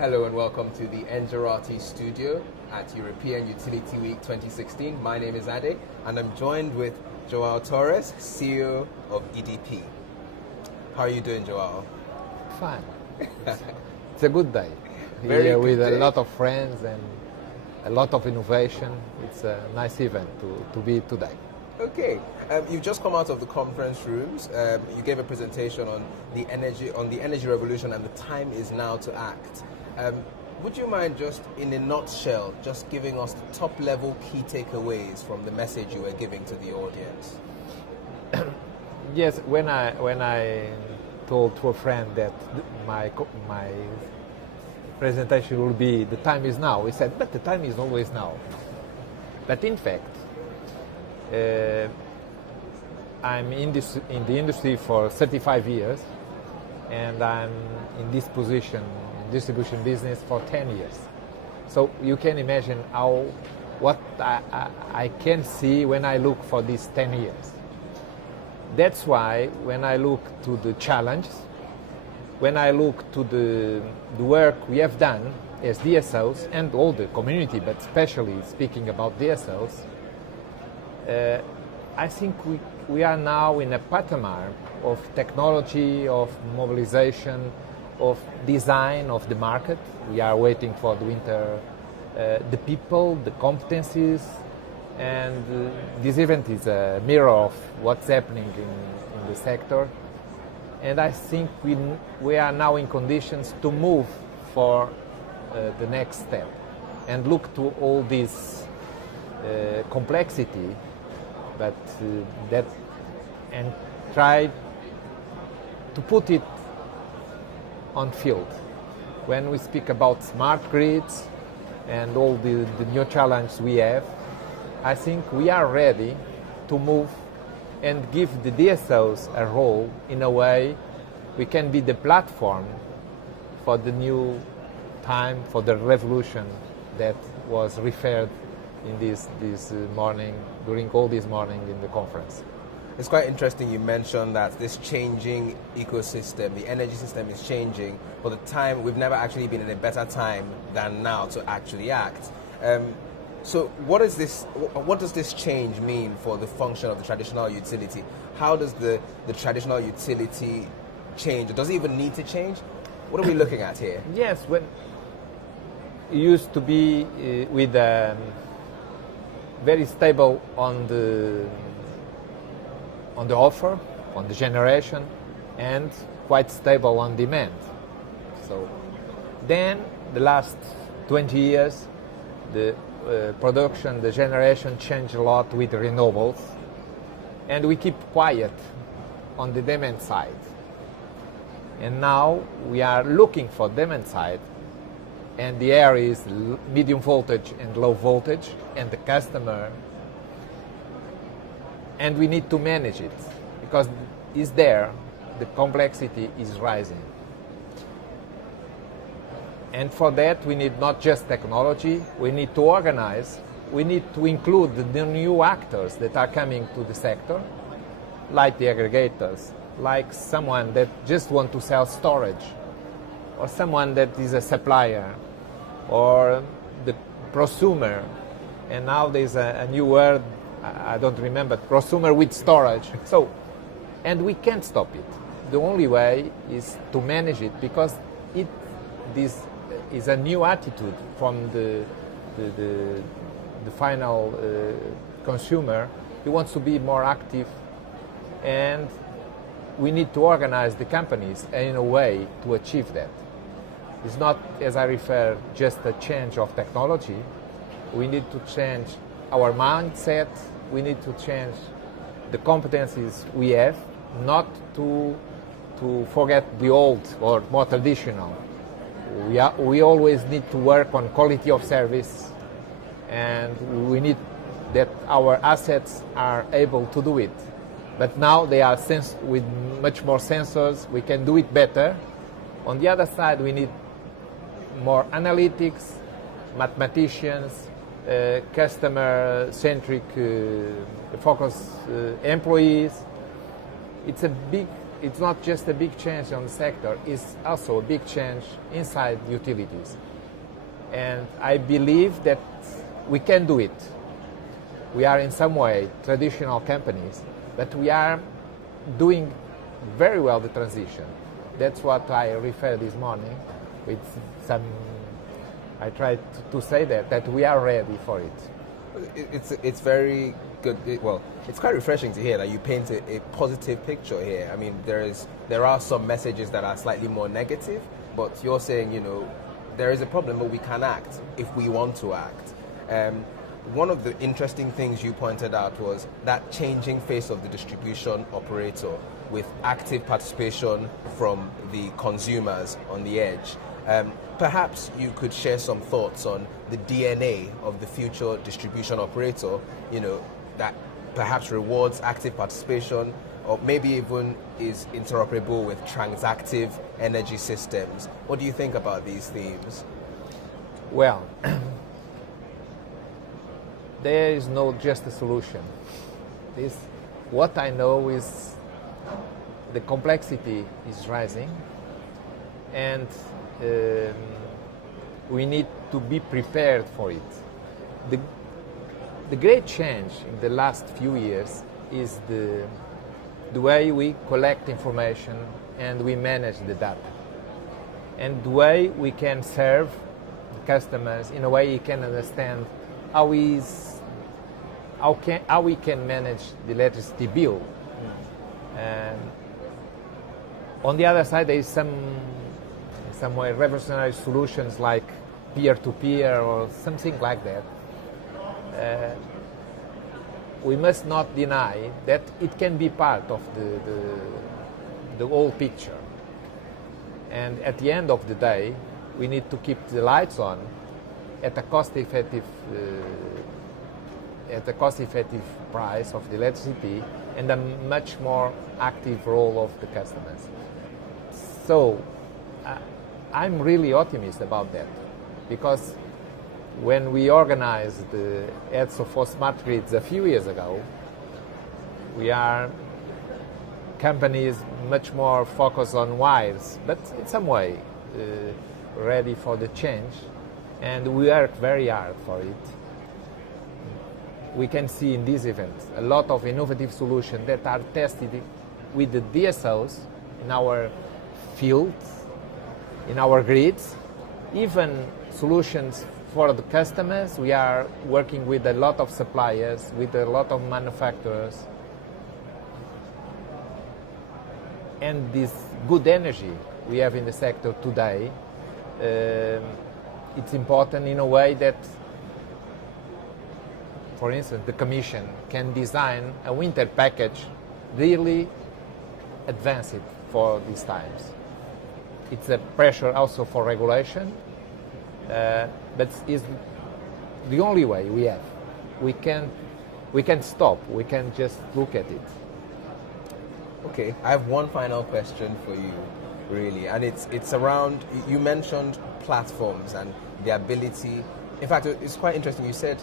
Hello and welcome to the Engerati studio at European Utility Week 2016. My name is Ade and I'm joined with João Torres, CEO of EDP. How are you doing, João? Fine. It's a good day. Very Here good with day. a lot of friends and a lot of innovation. It's a nice event to be today. Okay, you've just come out of the conference rooms. You gave a presentation on the energy revolution, and the time is now to act. Would you mind just, in a nutshell, just giving us the top-level key takeaways from the message you were giving to the audience? Yes, when I told to a friend that my presentation will be the time is now, he said, but the time is always now. But in fact, I'm in the industry for 35 years, and I'm in this position in distribution business for 10 years. So you can imagine what I can see when I look for these 10 years. That's why when I look to the challenges, when I look to the work we have done as DSOs and all the community, but especially speaking about DSOs, I think we are now in a pattern of technology, of mobilization, of design of the market. We are waiting for the winter, the people, the competencies, and this event is a mirror of what's happening in the sector. And I think we are now in conditions to move for the next step and look to all this complexity, but and try to put it on field. When we speak about smart grids and all the new challenges we have, I think we are ready to move and give the DSOs a role in a way we can be the platform for the new time, for the revolution that was referred in this morning, during all this morning in the conference. It's quite interesting you mentioned that this changing ecosystem, the energy system is changing, but the time, we've never actually been in a better time than now to actually act. So what does this change mean for the function of the traditional utility? How does the traditional utility change? Does it even need to change? What are we looking at here? Yes, when it used to be with very stable on the offer, on the generation, and quite stable on demand. So then the last 20 years, the production, the generation changed a lot with renewables, and we keep quiet on the demand side. And now we are looking for demand side, and the area is medium voltage and low voltage, and the customer, and we need to manage it because it's there, the complexity is rising. And for that we need not just technology, we need to organize, we need to include the new actors that are coming to the sector, like the aggregators, like someone that just want to sell storage, or someone that is a supplier, or the prosumer. And now there's a new word, I don't remember, prosumer with storage. So, and we can't stop it. The only way is to manage it, because this is a new attitude from the final consumer. He wants to be more active, and we need to organize the companies in a way to achieve that. It's not, as I refer, just a change of technology. We need to change our mindset. We need to change the competencies we have, not to forget the old or more traditional. We always need to work on quality of service, and we need that our assets are able to do it. But now they are with much more sensors, we can do it better. On the other side, we need more analytics, mathematicians, customer-centric focus employees. It's a big it's not just a big change on the sector, it's also a big change inside utilities. And I believe that we can do it. We are in some way traditional companies, but we are doing very well the transition. That's what I referred this morning with some, I tried to say that we are ready for it. It's very good. It's quite refreshing to hear that you paint a positive picture here. I mean, there are some messages that are slightly more negative, but you're saying, there is a problem, but we can act if we want to act. One of the interesting things you pointed out was that changing face of the distribution operator with active participation from the consumers on the edge. Perhaps you could share some thoughts on the DNA of the future distribution operator, that perhaps rewards active participation or maybe even is interoperable with transactive energy systems. What do you think about these themes? Well, there is no just a solution. What I know is the complexity is rising, and we need to be prepared for it. The great change in the last few years is the way we collect information and we manage the data, and the way we can serve the customers in a way you can understand how we can manage the electricity bill. On the other side, there is some way revolutionary solutions like peer-to-peer or something like that. We must not deny that it can be part of the whole picture. And at the end of the day, we need to keep the lights on at a cost-effective price of the electricity and a much more active role of the customers. So I'm really optimistic about that, because when we organized the EDSO for smart grids a few years ago, we are companies much more focused on wires, but in some way ready for the change, and we work very hard for it. We can see in this event a lot of innovative solutions that are tested with the DSOs in our fields, in our grids, even solutions for the customers. We are working with a lot of suppliers, with a lot of manufacturers. And this good energy we have in the sector today, it's important in a way that, for instance, the Commission can design a winter package really advanced for these times. It's a pressure also for regulation, but it's the only way we have. We can stop. We can just look at it. Okay, I have one final question for you, really, and it's around. You mentioned platforms and the ability. In fact, it's quite interesting. You said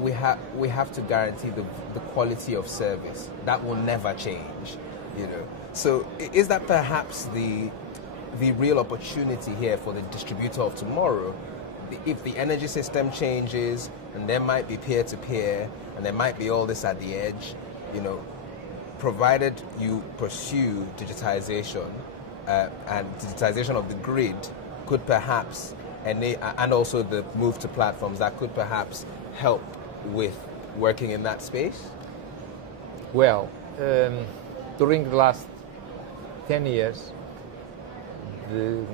we have to guarantee the quality of service. That will never change, So is that perhaps the real opportunity here for the distributor of tomorrow? If the energy system changes, and there might be peer-to-peer, and there might be all this at the edge, provided you pursue digitization, and digitization of the grid could perhaps, and also the move to platforms, that could perhaps help with working in that space? Well, during the last 10 years, there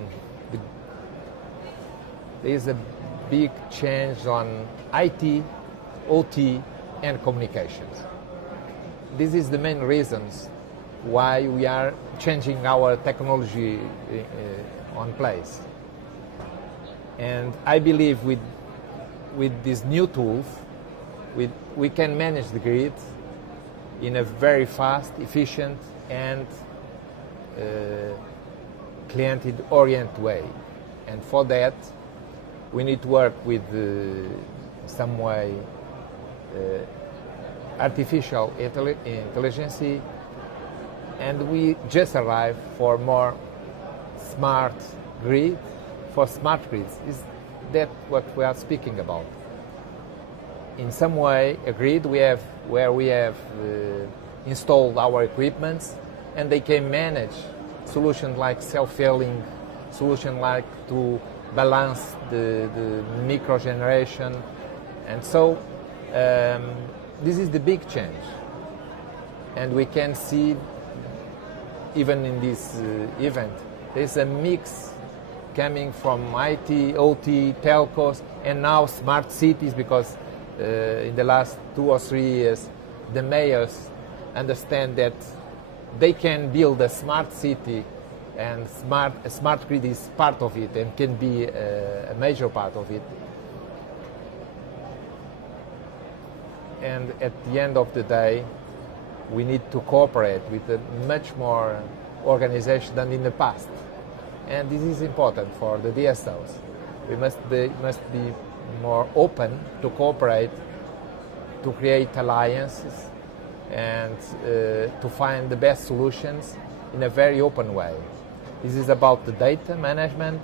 is a big change on IT, OT, and communications. This is the main reasons why we are changing our technology on place. And I believe with these new tools, we can manage the grid in a very fast, efficient, and client-oriented way. And for that, we need to work with some way artificial intelligence, And we just arrived for more smart grid. For smart grids, is that what we are speaking about? In some way, a grid where we have installed our equipments, and they can manage solutions like self-healing, solutions like to balance the micro generation, and so this is the big change. And we can see, even in this event, there's a mix coming from IT, OT, telcos, and now smart cities, because in the last 2 or 3 years, the mayors understand that they can build a smart city, and a smart grid is part of it and can be a major part of it. And at the end of the day, we need to cooperate with a much more organization than in the past. And this is important for the DSOs. We must be more open to cooperate, to create alliances, and to find the best solutions in a very open way. This is about the data management.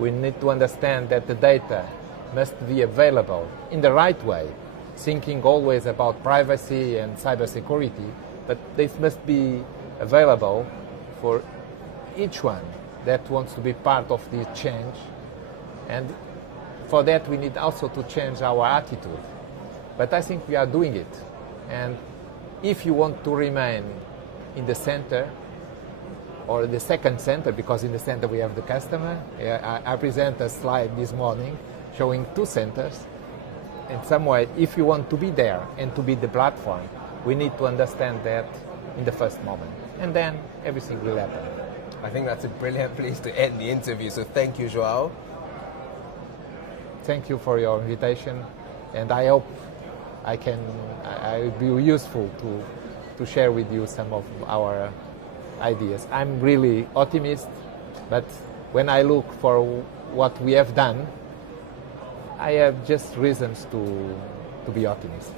We need to understand that the data must be available in the right way, thinking always about privacy and cybersecurity, but this must be available for each one that wants to be part of this change. And for that we need also to change our attitude. But I think we are doing it. And if you want to remain in the center, or the second center, because in the center we have the customer, I present a slide this morning showing 2 centers. In some way, if you want to be there and to be the platform, we need to understand that in the first moment. And then everything will happen. I think that's a brilliant place to end the interview. So thank you, João. Thank you for your invitation, and I hope I will be useful to share with you some of our ideas. I'm really optimist, but when I look for what we have done, I have just reasons to be optimistic.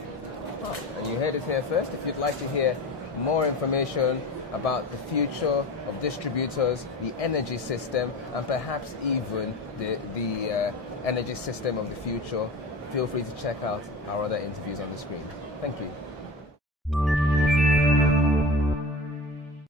And you heard it here first. If you'd like to hear more information about the future of distributors, the energy system, and perhaps even the energy system of the future, feel free to check out our other interviews on the screen. Thank you.